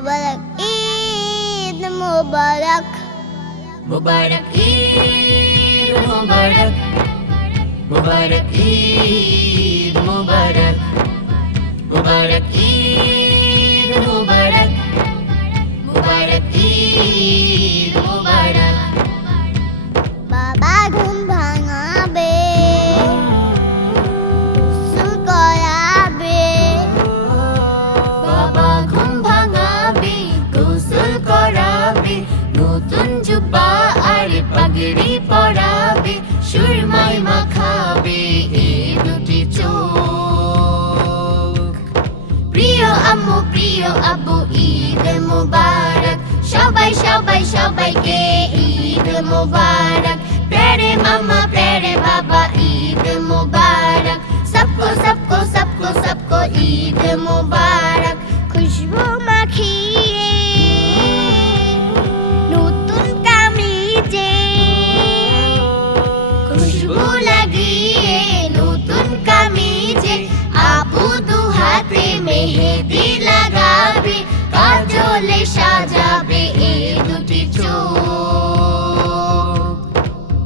মুবারক ঈদ মুবারক মুবারক ঈদ মুবারক মুবারক ঈদ মুবারক মুবারক ঈদ মুবারক মুবারক ঈদ মুবারক বাবা ঘুম ভাঙাবে গোসল করাবে বাবা ঘুম ভাঙাবে গোসল করাবে নতুন জুব্বা আর পাগড়ি পরাবে সুরমাই মাখাবে এই দুটি চোখ প্রিয় আম্মু প্রিয় আব্বু ঈদ মুবারক সবাই সবাই সবাইকে ঈদ মুবারক প্যারে মামা প্যারে বাবা ঈদ মুবারক सबको सबको सबको सबको ঈদ মুবারক খুশবু মাখিয়ে নতুন কামিজে খুশবু লাগিয়ে নতুন কামিজে আপু দু হাতে মেহেদি লাগাবে কাজলে সাজাবে এই দুটি চোখ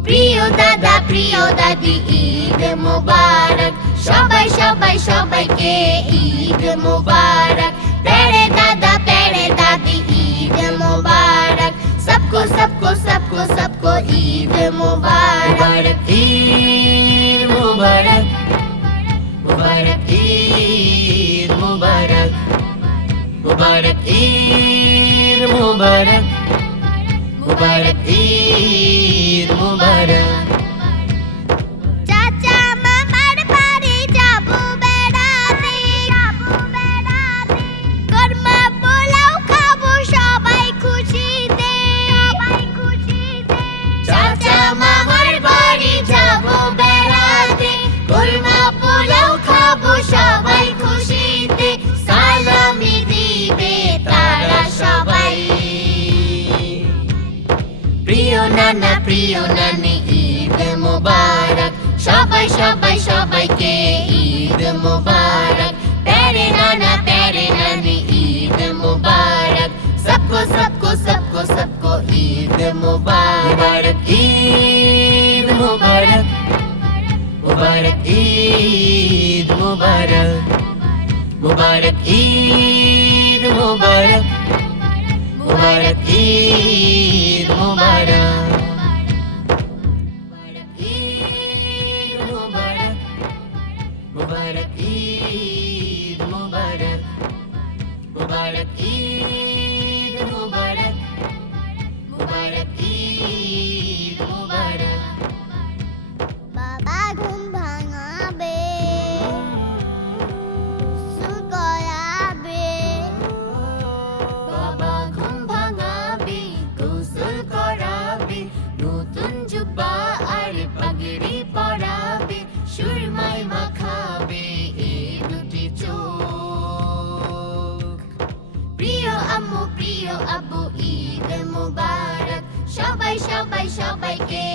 প্রিয় দাদা প্রিয় দাদি ঈদ মুবারক সবাই সবাই সবাইকে ঈদ মুবারক প্যারে দাদা প্যারে দাদি ঈদ মুবারক सबको सबको सबको सबको ঈদ মুবারক ঈদ মুবারক মুবারক ঈদ মুবারক মুবারক ঈদ মুবারক মুবারক ঈদ মুবারক চাচা মামার বাড়ি যাবো বেড়াতে কর্মা পোলাও খাবো সবাই খুশিতে চাচা মামার বাড়ি যাবো বেড়াতে কোরমা পোলাও খাবো সবাই খুশিতে সালামি দিবে তারা সবাই প্রিয় নানা প্রিয় নানি ঈদ মুবারক সবাই সবাই সবাইকে ঈদ মুবারক প্যারে নানা প্যারে নানি ঈদ মুবারক सबको सबको सबको सबको ঈদ মুবারক ঈদ মুবারক মুবারক ঈদ মুবারক মুবারক ঈদ মুবারক মুবারক ঈদ মুবারক ঈদ মুবারক মুবারক ঈদ মুবারক মুবারক ঈদ মুবারক মুবারক ঈদ মুবারক বাবা ঘুম ভাঙাবে গোসল করাবে বাবা ঘুম ভাঙাবে গোসল করাবে নতুন জুব্বা আর পাগড়ি পরাবে সুরমাই মাখাবে এই দুটি চোখ প্রিয় আম্মু প্রিয় আব্বু ঈদ মুবারক সবাই সবাই সবাইকে